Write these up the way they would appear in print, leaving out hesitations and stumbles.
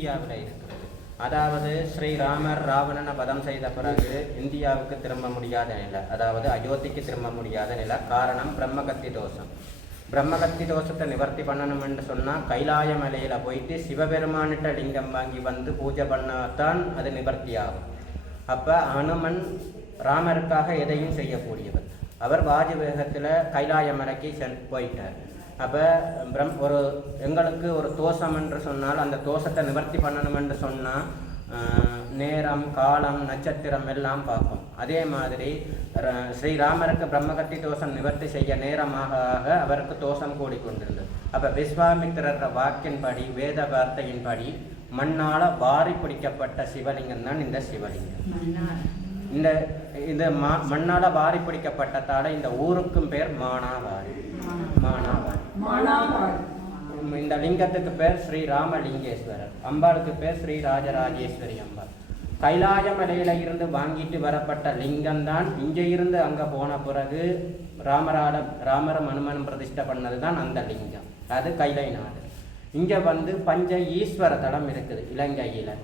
இந்தியாவில் இருக்கிறது. அதாவது ஸ்ரீராமர் ராவணனை வதம் செய்த பிறகு இந்தியாவுக்கு திரும்ப முடியாத நிலை, அதாவது அயோத்திக்கு திரும்ப முடியாத நிலை. காரணம் பிரம்மகத்தி தோஷம். பிரம்மகத்தி தோஷத்தை நிவர்த்தி பண்ணணும்னு சொன்னால் கைலாய மலையில் போயிட்டு சிவபெருமானிட்ட லிங்கம் வாங்கி வந்து பூஜை பண்ணாதான் அது நிவர்த்தி ஆகும். அப்போ அனுமன் ராமருக்காக எதையும் செய்யக்கூடியவர். அவர் வாஜவேகத்தில் கைலாய மலைக்கு போயிட்டார். அப்போ ஒரு எங்களுக்கு ஒரு தோஷம் என்று சொன்னால் அந்த தோஷத்தை நிவர்த்தி பண்ணணும் என்று சொன்னால் நேரம், காலம், நட்சத்திரம் எல்லாம் பார்க்கும். அதே மாதிரி ஸ்ரீராமருக்கு பிரம்மகத்தி தோஷம் நிவர்த்தி செய்ய நேரமாக அவருக்கு தோஷம் கூடிக்கொண்டிருந்தது. அப்போ விஸ்வாமித்திரர் வாக்கின்படி, வேத வார்த்தையின்படி மண்ணால் வாரி பிடிக்கப்பட்ட சிவலிங்கம் தான் இந்த சிவலிங்கம். இந்த மண்ணால் வாரி பிடிக்கப்பட்டதால இந்த ஊருக்கும் பேர் மானாவாரி. இந்த லிங்கத்துக்கு பேர் ஸ்ரீ ராமலிங்கேஸ்வரர், அம்பாளுக்கு பேர் ஸ்ரீ ராஜராஜேஸ்வரி அம்பாள். கைலாய மலையில இருந்து வாங்கிட்டு வரப்பட்ட லிங்கம் தான் இங்கே இருந்து அங்கே போன பிறகு ராமரும் அனுமனும் பிரதிஷ்டை பண்ணது தான் அந்த லிங்கம். அது கைலை நாடு. இங்கே வந்து பஞ்ச ஈஸ்வர தலம் இருக்குது இலங்கையில்.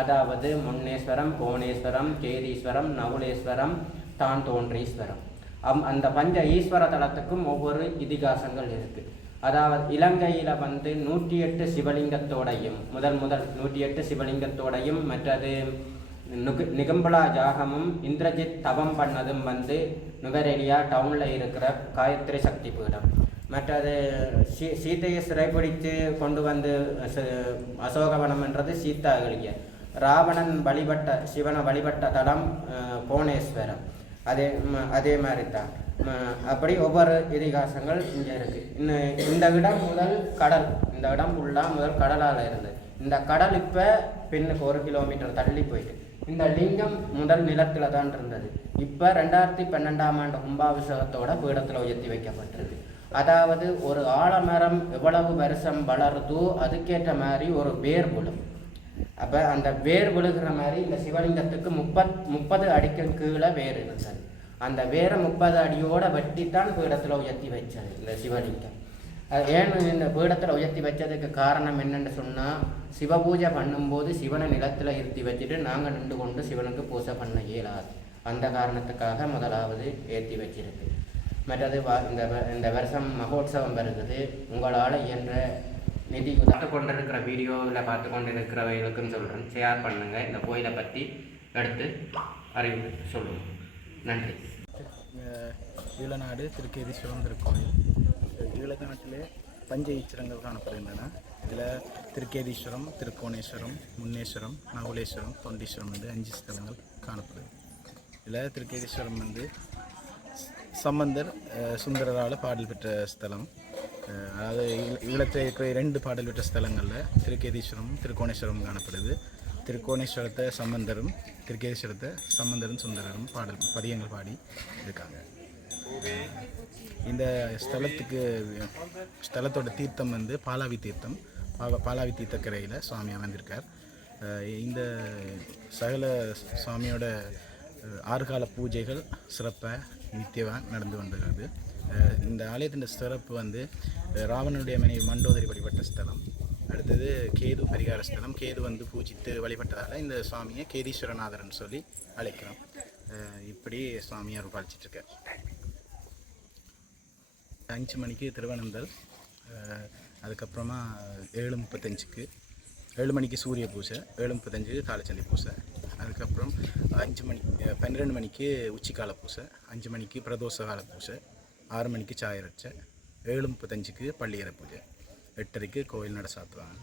அதாவது முன்னேஸ்வரம், கோணேஸ்வரம், கேதீஸ்வரம், நவுலேஸ்வரம், தான் தோன்றீஸ்வரம். அந்த பஞ்ச ஈஸ்வர தலத்துக்கும் ஒவ்வொரு இதிகாசங்கள் இருக்குது. அதாவது இலங்கையில் வந்து 108 சிவலிங்கத்தோடையும் முதல் 108 சிவலிங்கத்தோடையும் மற்றது நிகம்பலா ஜாகமும் இந்திரஜித் தவம் பண்ணதும் வந்து நுவரெலியா டவுனில் இருக்கிற காயத்ரி சக்தி பீடம். மற்றது சீதையை சிறைப்பிடித்து கொண்டு வந்து அசோகவனம் என்றது சீதாகிலிய. ராவணன் வழிபட்ட சிவனை வழிபட்ட தலம் கோணேஸ்வரம். அதே மாதிரி தான். அப்படி ஒவ்வொரு இதிகாசங்கள் இங்கே இருக்குது. இந்த இடம் முதல் கடல், இந்த இடம் ஃபுல்லாக முதல் கடலால் இருந்தது. இந்த கடல் இப்போ பின்னுக்கு 1 கிலோமீட்டர் தள்ளி போயிட்டு இந்த லிங்கம் முதல் நிலத்தில் தான் இருந்தது. இப்போ 2012ஆம் ஆண்டு கும்பாபிஷேகத்தோட பீடத்தில் உயர்த்தி வைக்கப்பட்டிருக்கு. அதாவது ஒரு ஆலமரம் எவ்வளவு வருஷம் வளருதோ அதுக்கேற்ற மாதிரி ஒரு வேர் விழும். அப்போ அந்த வேர் விழுகிற மாதிரி இந்த சிவலிங்கத்துக்கு 30 அடிக்கு கீழே வேர் இருந்தது. அந்த வேரை 30 அடியோட வெட்டித்தான் பீடத்தில் உயர்த்தி வச்சது இந்த சிவலிங்கம். ஏன் இந்த பீடத்தில் உயர்த்தி வச்சதுக்கு காரணம் என்னென்னு சொன்னால், சிவபூஜை பண்ணும்போது சிவனை நிலத்தில் இருத்தி வச்சுட்டு நாங்கள் நின்று கொண்டு சிவனுக்கு பூஜை பண்ண இயலாது. அந்த காரணத்துக்காக முதலாவது ஏற்றி வச்சிருக்கு. மற்றது இந்த வருஷம் மகோத்சவம் வருகிறது. உங்களால் இயன்ற நிதி பார்த்து கொண்டிருக்கிற வீடியோவில் பார்த்து கொண்டிருக்கிறவர்களுக்கும் சொல்கிறேன், ஷேர் பண்ணுங்கள். இந்த கோயிலை பற்றி எடுத்து அறிவு சொல்லுங்கள். நன்றி. ஈழநாடு திருக்கேதீஸ்வரம் திருக்கோயில். ஈழநாட்டிலே பஞ்ச ஈச்சரங்கள் காணப்படுகின்றன. இதில் திருக்கேதீஸ்வரம், திருக்கோணேஸ்வரம், முன்னேஸ்வரம், நகுலேஸ்வரம், தொண்டீஸ்வரம் வந்து 5 ஸ்தலங்கள் காணப்படுது. இதில் திருக்கேதீஸ்வரம் வந்து சம்பந்தர் சுந்தரரால் பாடல் பெற்ற ஸ்தலம். அதாவது ஈழத்தில் இருக்கிற 2 பாடல் பெற்ற ஸ்தலங்களில் திருக்கேதீஸ்வரமும் திருக்கோணேஸ்வரமும் காணப்படுது. திருக்கோணேஸ்வரத்தை சம்பந்தரும், திருக்கேதீஸ்வரத்தை சம்பந்தரும் சுந்தரரும் பதியங்கள் பாடி இருக்காங்க. இந்த ஸ்தலத்தோட தீர்த்தம் வந்து பாலாவி தீர்த்தம். பாலாவி தீர்த்தக்கரையில் சுவாமி அமர்ந்திருக்கார். இந்த சகல சுவாமியோட 6 கால பூஜைகள் சிறப்பாக நித்தியமாக நடந்து கொண்டிருக்கிறது. இந்த ஆலயத்தின் சிறப்பு வந்து ராவணனுடைய மனைவி மண்டோதரி வழிபட்ட ஸ்தலம். அடுத்தது கேது பரிகார ஸ்தலம். கேது வந்து பூஜித்து வழிபட்டதால் இந்த சுவாமியை கேதீஸ்வரநாதர்னு சொல்லி அழைக்கிறோம். இப்படி சுவாமியை அருள் பாலிச்சிட்ருக்கார். 5 மணிக்கு திருவனந்தல், அதுக்கப்புறமா 7:35க்கு 7 மணிக்கு சூரிய பூஜை, 7:35க்கு காலச்சந்தி பூஜை, அதுக்கப்புறம் 12 மணிக்கு உச்சிக்கால பூஜை, 5 மணிக்கு பிரதோஷ கால பூஜை, 6 மணிக்கு சாயரட்சை, 7:35க்கு பள்ளியறை பூஜை, 8:30க்கு கோயில் நட சாத்துவாங்க.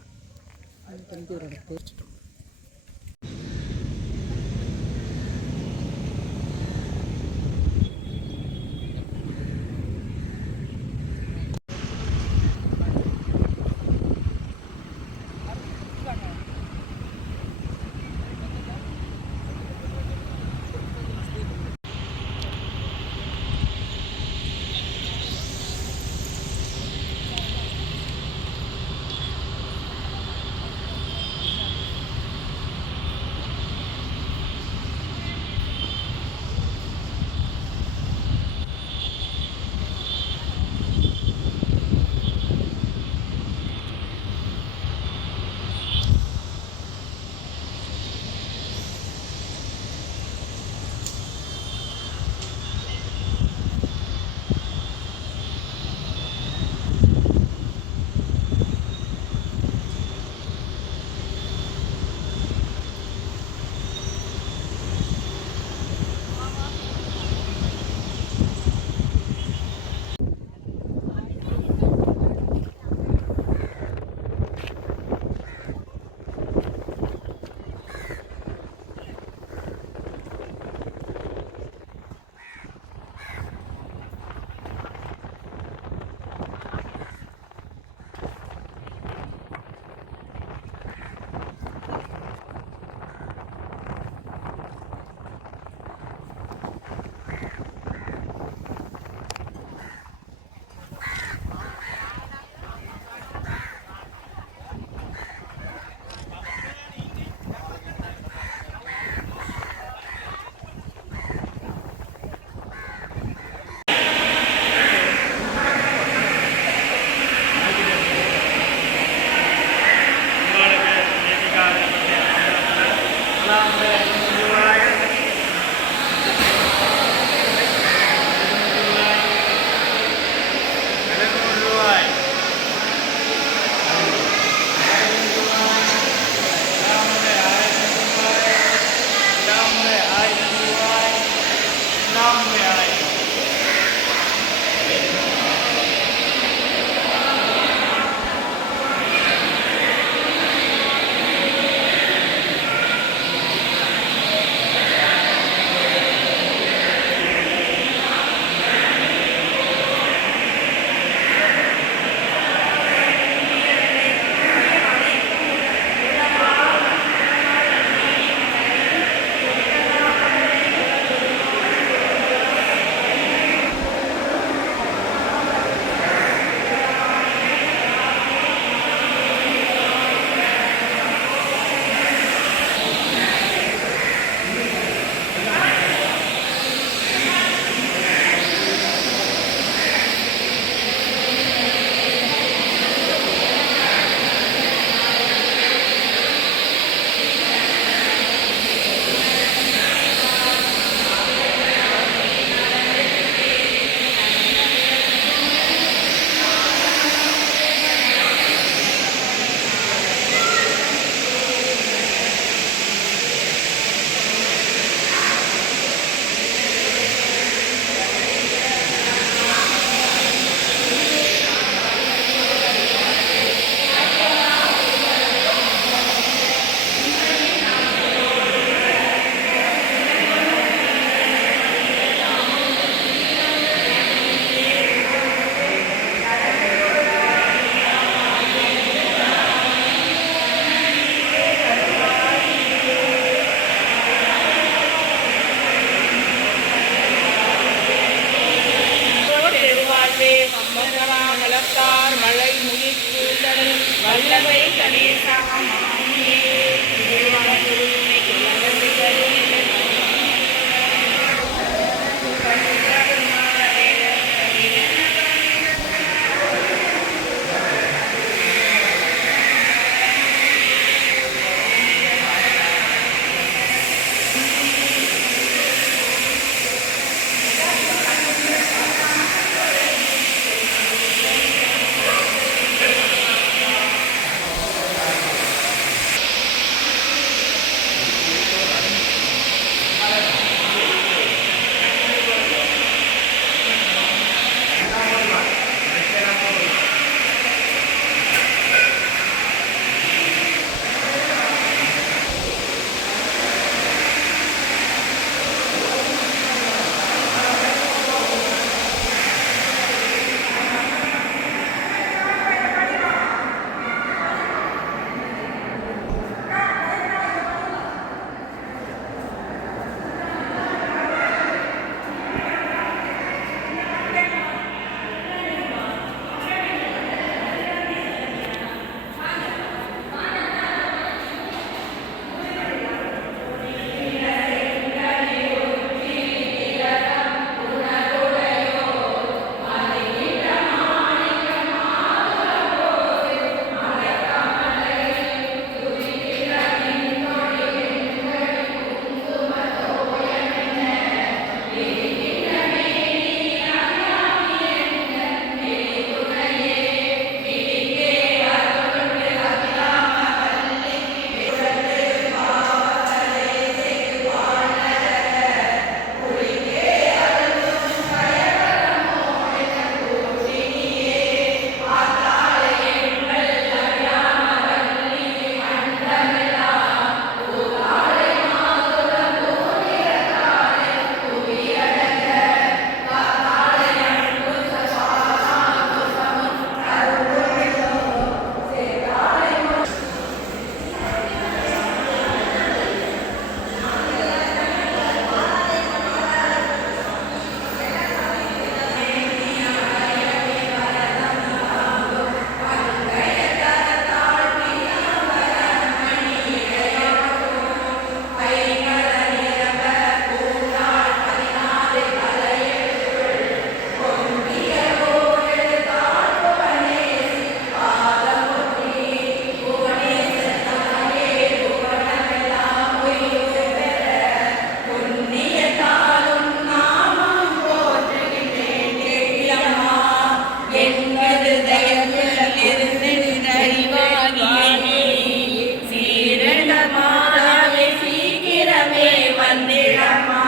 மாதாவே சீக்கிரமே வந்திடம்மா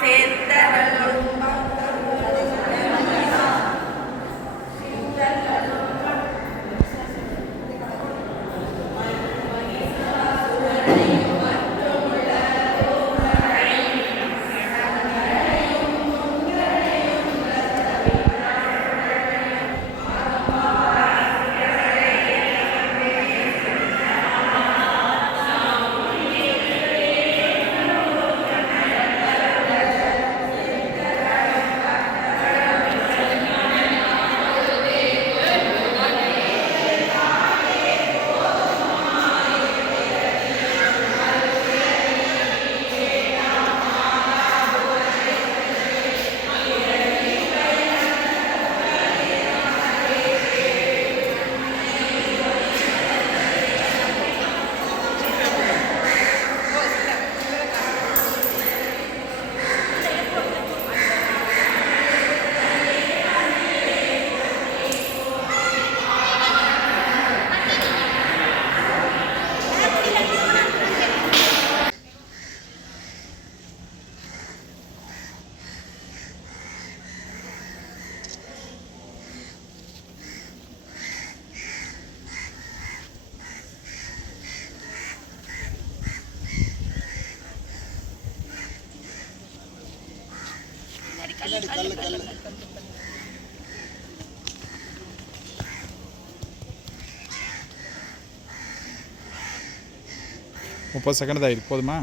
செத்தவர்களும் முப்பது செகண்ட் தான் இது போதுமா?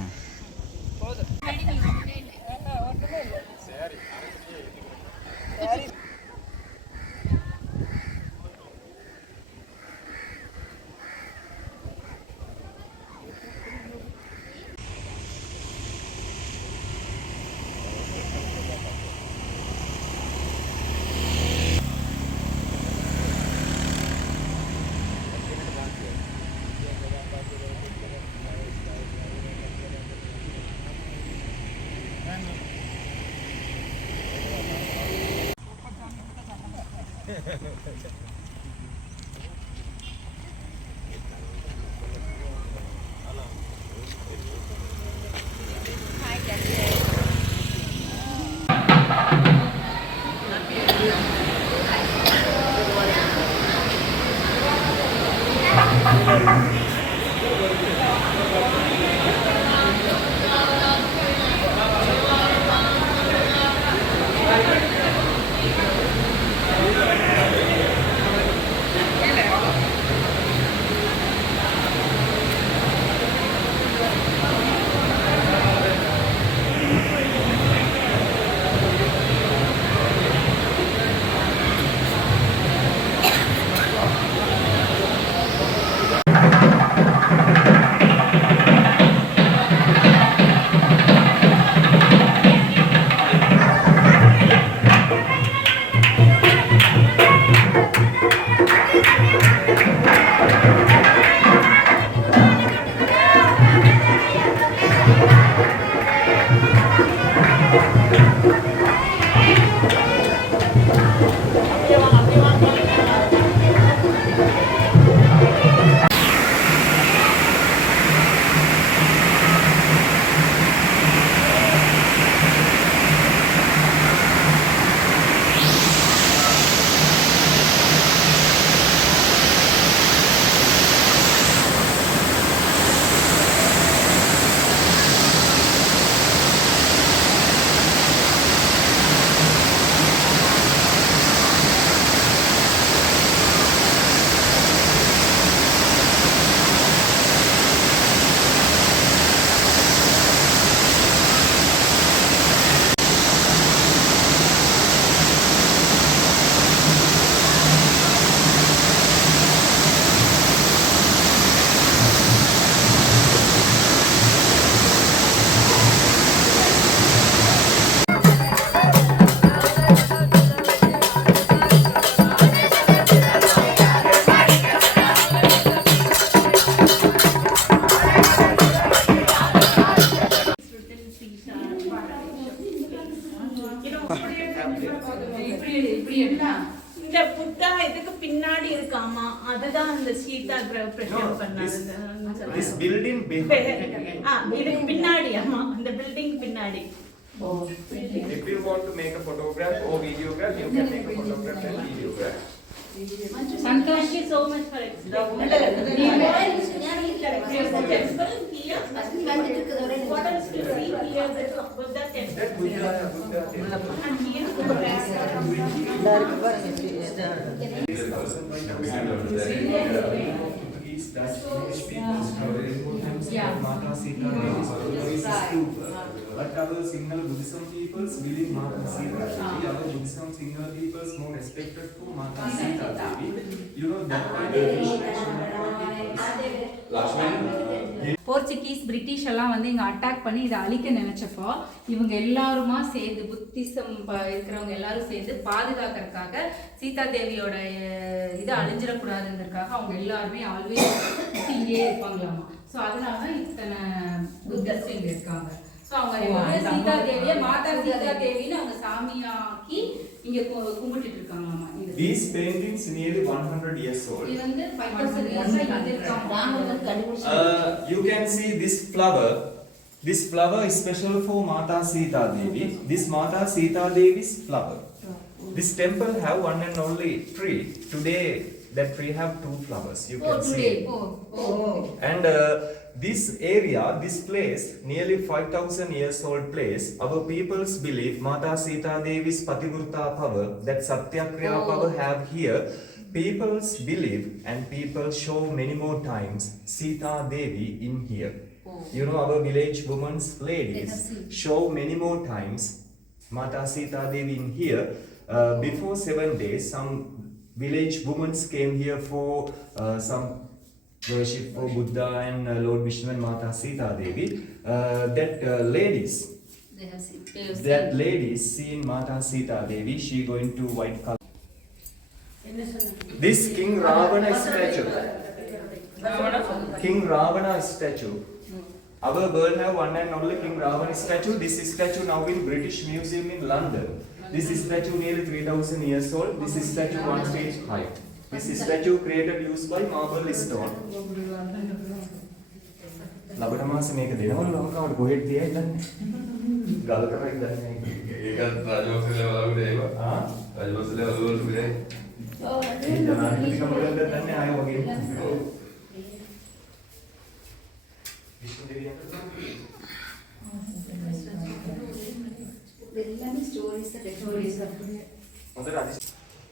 behind. இதுக்கு பின்னாடி அம்மா அந்த பில்டிங் பின்னாடி. If you want to make a photograph or videograph, you can make a photograph and videograph. Santosh, thank you so much for explaining. What else to see here? The Buddha temple. That Buddha temple. And here Mata Sita Devi is but our Sinhala Buddhism peoples believe Mata Sita Devi. Our Buddhism Sinhala peoples more respected for Mata Sita Devi. You know that kind of Portuguese British எல்லாம் வந்து இங்கே attack பண்ணி இதை அழிக்க நினைச்சப்போ இவங்க எல்லாருமா சேர்ந்து Buddhism இருக்கிறவங்க எல்லாரும் சேர்ந்து பாதுகாக்கிறதுக்காக சீதா தேவியோட இது அழிஞ்சிடக்கூடாதுங்கிறதுக்காக அவங்க எல்லாருமே ஆல்வேஸ் இங்கே இருப்பாங்களாமா. ஸோ அதனால தான் இத்தனை புத்தர்ஸ் இங்கே இருக்காங்க. ஸோ அவங்க சீதா தேவியை மாதா சீதா தேவின்னு அவங்க சாமியாக்கி இங்கே கும்பிட்டுட்டு இருக்காங்களாமா. These paintings nearly 100 years old. இது வந்து 5000 இயர்ஸா இங்கே இருக்காங்க. You can see this flower. This flower is special for Mata Sita Devi. This Mata Sita Devi's flower. This temple have one and only tree. Today that tree have two flowers. You can see. And this area, this place, nearly 5000 years old place, our peoples believe Mata Sita Devi's Pativurta power, that Satyakriya power have here. Peoples believe and people show many more times Sita Devi in here. You know, our village women's ladies show many more times Mata Sita Devi in here. Before 7 days, some village women came here for some worship for Buddha and Lord Vishnu and Mata Sita Devi. That ladies seen Mata Sita Devi, she going to white color. This King Ravana statue. King Ravana statue. Our world have one and only King Ravana statue. This is statue now in British Museum in London. This is statue nearly 3000 years old. This is statue 1 feet height. This is statue created used by marble stone. ලබන මාසේ මේක දෙනවලු ලංකාවට කොහෙද තියයි දන්නේ. ගල් කරයි දන්නේ. ඒකත් රාජවංශලේ වලුනේ ඒවා. රාජවංශලේ වලුවලු නේ. ඔව්. ඒ ජනාධිපති කමලෙන් දන්නේ ආයෙ වගේ. ඔව්. විශ්ණු දෙවියන්ට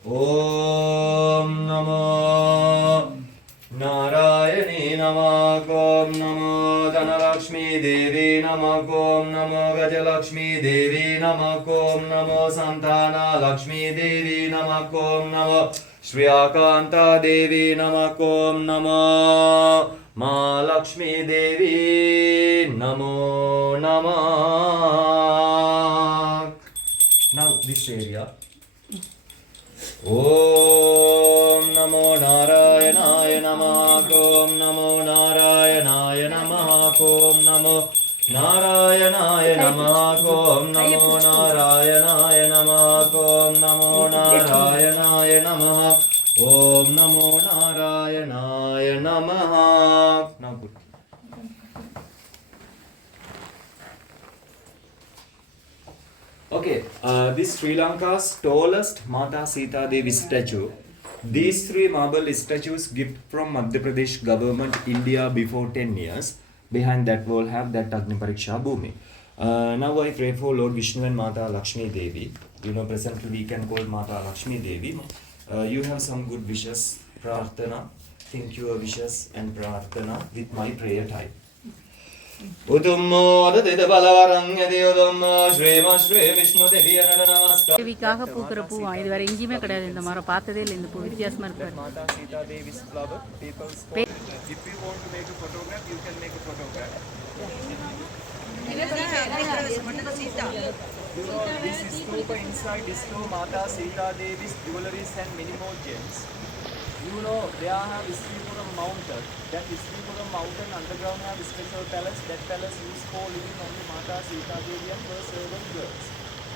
Om Namo Narayani Namaha. Om Namo Dhanalakshmi Devi Namaha. Om Namo Gajalakshmi Devi Namaha. Om Namo Santana Lakshmi Devi Namaha. Om Namo Shri Akanta Devi Namaha. Om Namo Mahalakshmi Devi Namo Namah. Now this area. Om Namo Narayanaya Namaha. Om Namo Narayanaya Namaha. Om Namo Narayanaya Namaha. Om Namo Narayanaya Namaha. Om Namo Narayanaya Namaha. Om Namo Narayanaya Namaha. Now good. Okay, this Sri Lanka's tallest Mata Sita Devi statue. These 3 marble statues gift from Madhya Pradesh government India before 10 years. Behind that wall have that Agni Pariksha Bhumi. Now I pray for Lord Vishnu and Mata Lakshmi Devi. You know, presently we can call Mata Lakshmi Devi. You have some good wishes, prarthana. Think your wishes and prarthana with my prayer time. தேவிக்காக பூக்கிற பூவா இது வேற எங்கேயுமே கிடையாது. இந்த மரம் பார்த்ததே இல்லை. இந்த பூ வித்தியாசமா இருக்கு. This is stupa inside this Mata Sita Devi's jewelries and many more gems. You know, they have Istripuram mountain. That Istripuram mountain underground have a special palace. That palace used for living only Mata Sita Devi and her servant girls.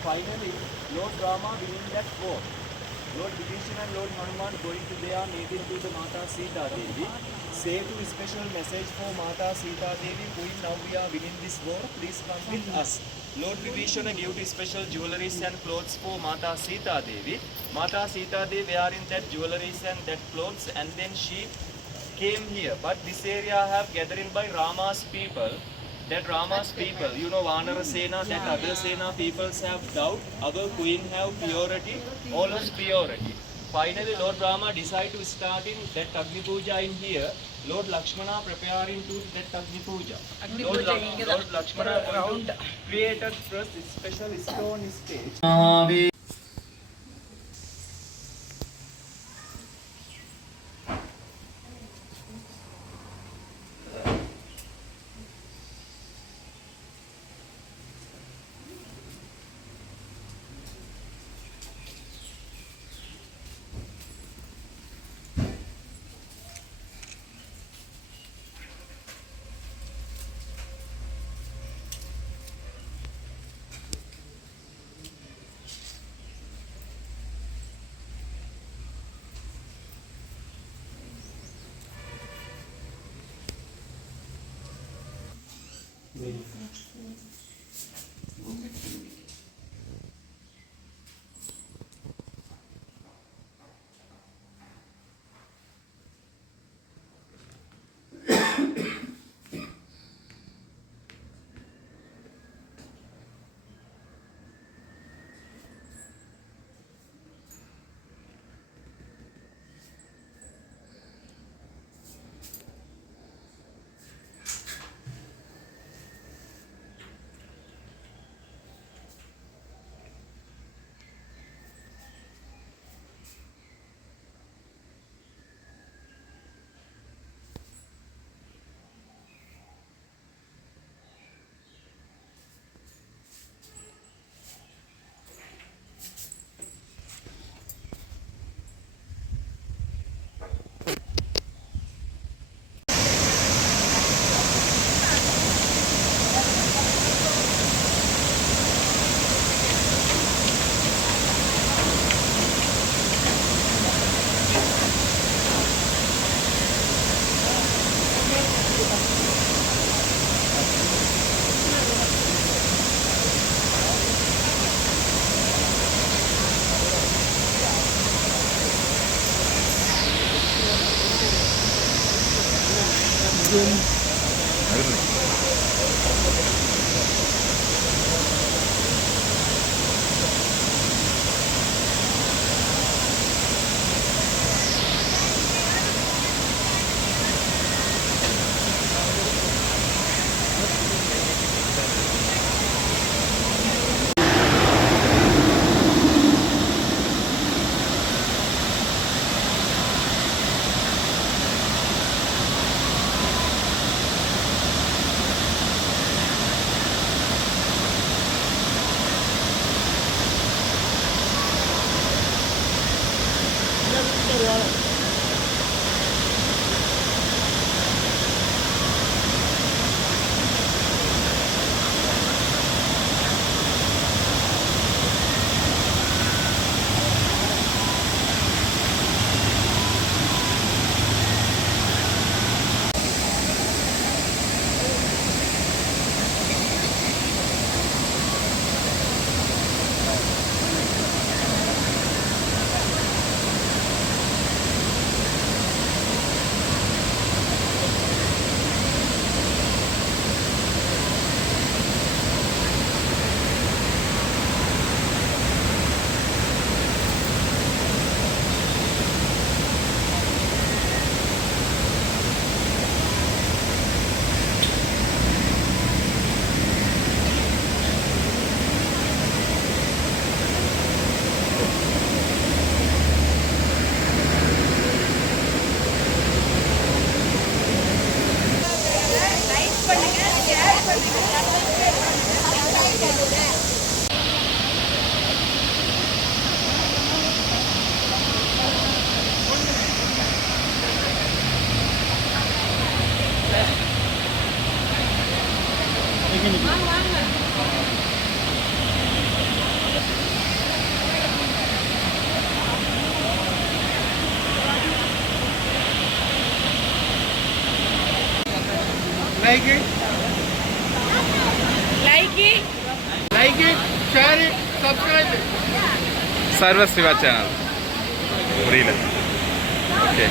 Finally, Lord Rama winning that war. Lord Vibhishan and Lord Hanuman going to their meeting to the Mata Sita Devi. Say to special message for Mata Sita Devi, Queen, now we are winning this war, please come with us. Lord Vibhishan gave to special jewelries and clothes for Mata Sita Devi. Mata Sita Devi wearing that jewelries and that clothes, and then she came here. But this area have gathering by Rama's people. That Rama's people, you know, Vanara Sena, that other Sena peoples have doubt, our queen have purity, all is purity. Finally, Lord Rama decided to start in that Agni Puja in here. Lord Lakshmana preparing to that Agni Puja. Lord Lakshmana going to created first special stone stage. like it, share it, subscribe it. Sarva Siva channel. Really. Okay.